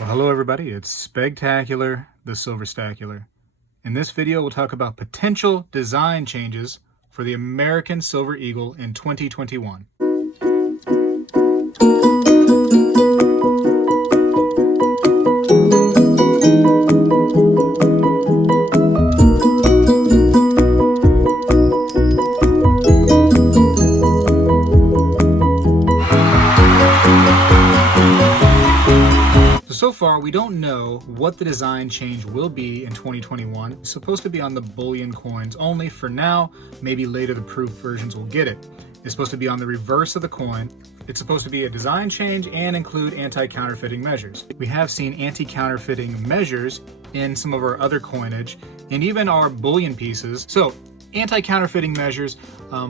Well, hello everybody, it's Spegtacular, the Silverstacular. In this video, we'll talk about potential design changes for the American Silver Eagle in 2021. So far, we don't know what the design change will be in 2021. It's supposed to be on the bullion coins only for now. Maybe later the proof versions will get it. It's supposed to be on the reverse of the coin. It's supposed to be a design change and include anti-counterfeiting measures. We have seen anti-counterfeiting measures in some of our other coinage and even our bullion pieces. So anti-counterfeiting measures,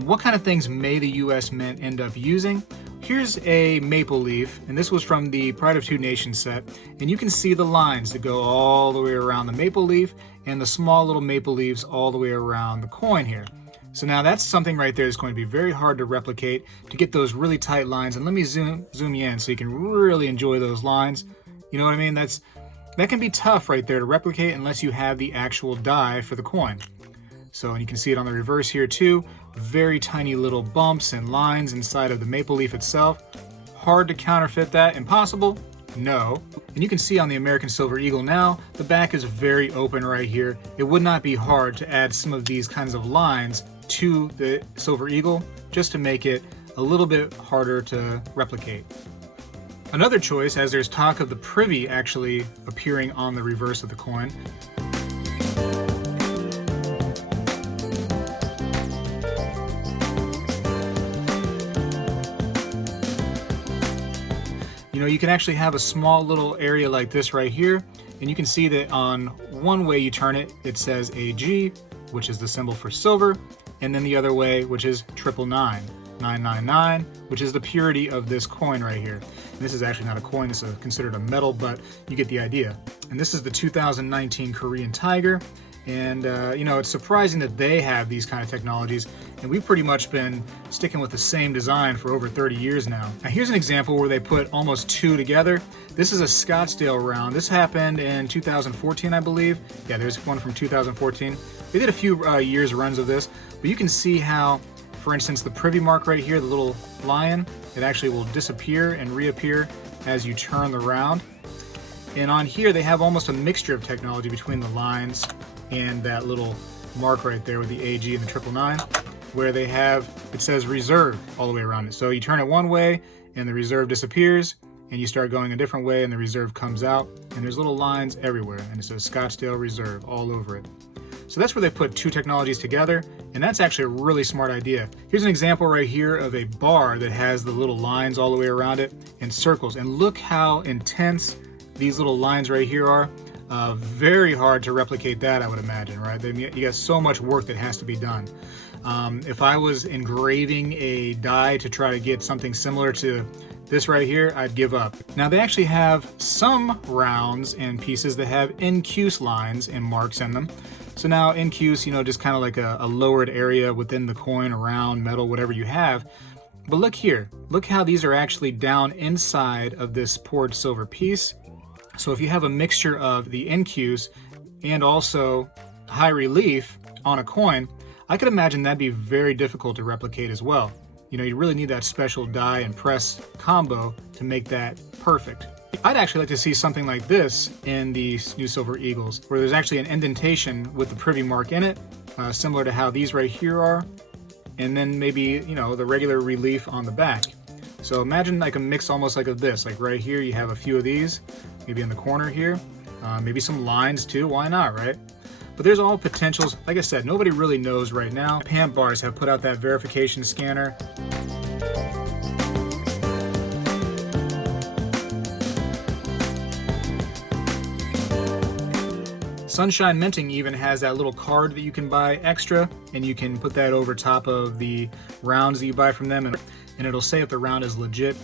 what kind of things may the US Mint end up using? Here's a maple leaf, and this was from the Pride of Two Nations set, and you can see the lines that go all the way around the maple leaf and the small little maple leaves all the way around the coin here. So now that's something right there that's going to be very hard to replicate, to get those really tight lines. And let me zoom you in so you can really enjoy those lines. You know what I mean? That can be tough right there to replicate unless you have the actual die for the coin. So, and you can see it on the reverse here too. Very tiny little bumps and lines inside of the maple leaf itself. Hard to counterfeit that. Impossible? No. And you can see on the American Silver Eagle now, the back is very open right here. It would not be hard to add some of these kinds of lines to the Silver Eagle just to make it a little bit harder to replicate. Another choice, as there's talk of the privy actually appearing on the reverse of the coin, you can actually have a small little area like this right here, and you can see that on one way you turn it, it says AG, which is the symbol for silver, and then the other way, which is 999, 999, which is the purity of this coin right here. And this is actually not a coin, this is considered a metal, but you get the idea. And this is the 2019 Korean Tiger. And it's surprising that they have these kind of technologies, and we've pretty much been sticking with the same design for over 30 years now. Now here's an example where they put almost two together. This is a Scottsdale round. This happened in 2014, I believe. Yeah, there's one from 2014. They did a few years runs of this, but you can see how, for instance, the privy mark right here, the little lion, it actually will disappear and reappear as you turn the round. And on here, they have almost a mixture of technology between the lines and that little mark right there with the AG and the 999, where they have, it says reserve all the way around it. So you turn it one way and the reserve disappears, and you start going a different way and the reserve comes out, and there's little lines everywhere, and it says Scottsdale Reserve all over it. So that's where they put two technologies together, and that's actually a really smart idea. Here's an example right here of a bar that has the little lines all the way around it and circles, and look how intense these little lines right here are. Very hard to replicate that, I would imagine, right? You got so much work that has to be done. If I was engraving a die to try to get something similar to this right here, I'd give up. Now they actually have some rounds and pieces that have in Cuse lines and marks in them. So now in Cuse, just kind of like a lowered area within the coin, around metal, whatever you have. But look here, look how these are actually down inside of this poured silver piece. So if you have a mixture of the Cuse and also high relief on a coin, I could imagine that'd be very difficult to replicate as well. You really need that special die and press combo to make that perfect. I'd actually like to see something like this in the new Silver Eagles, where there's actually an indentation with the privy mark in it, similar to how these right here are, and then maybe, the regular relief on the back. So imagine like a mix almost like of this, like right here you have a few of these, maybe in the corner here, maybe some lines too, why not, right? But there's all potentials. Like I said, nobody really knows right now. Pamp bars have put out that verification scanner. Sunshine Minting even has that little card that you can buy extra, and you can put that over top of the rounds that you buy from them, and it'll say if the round is legit.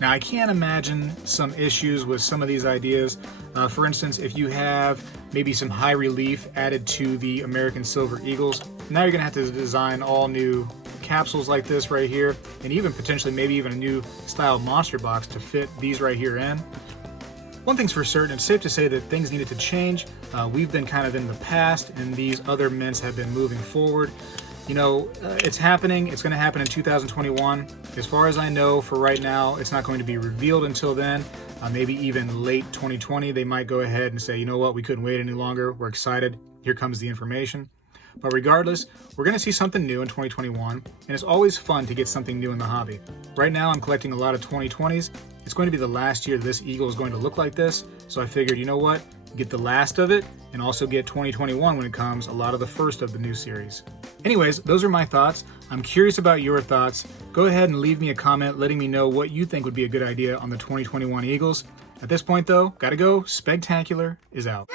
Now I can't imagine some issues with some of these ideas. For instance, if you have maybe some high relief added to the American Silver Eagles, now you're gonna have to design all new capsules like this right here, and even potentially maybe even a new style monster box to fit these right here in. One thing's for certain, it's safe to say that things needed to change. We've been kind of in the past, and these other mints have been moving forward. You know, it's happening. It's going to happen in 2021. As far as I know, for right now, it's not going to be revealed until then. Maybe even late 2020, they might go ahead and say, you know what, we couldn't wait any longer. We're excited. Here comes the information. But regardless, we're going to see something new in 2021, and it's always fun to get something new in the hobby. Right now, I'm collecting a lot of 2020s. It's going to be the last year this eagle is going to look like this, so I figured, you know what, get the last of it, and also get 2021 when it comes, a lot of the first of the new series. Anyways, those are my thoughts. I'm curious about your thoughts. Go ahead and leave me a comment letting me know what you think would be a good idea on the 2021 Eagles. At this point though, gotta go. Spegtacular is out.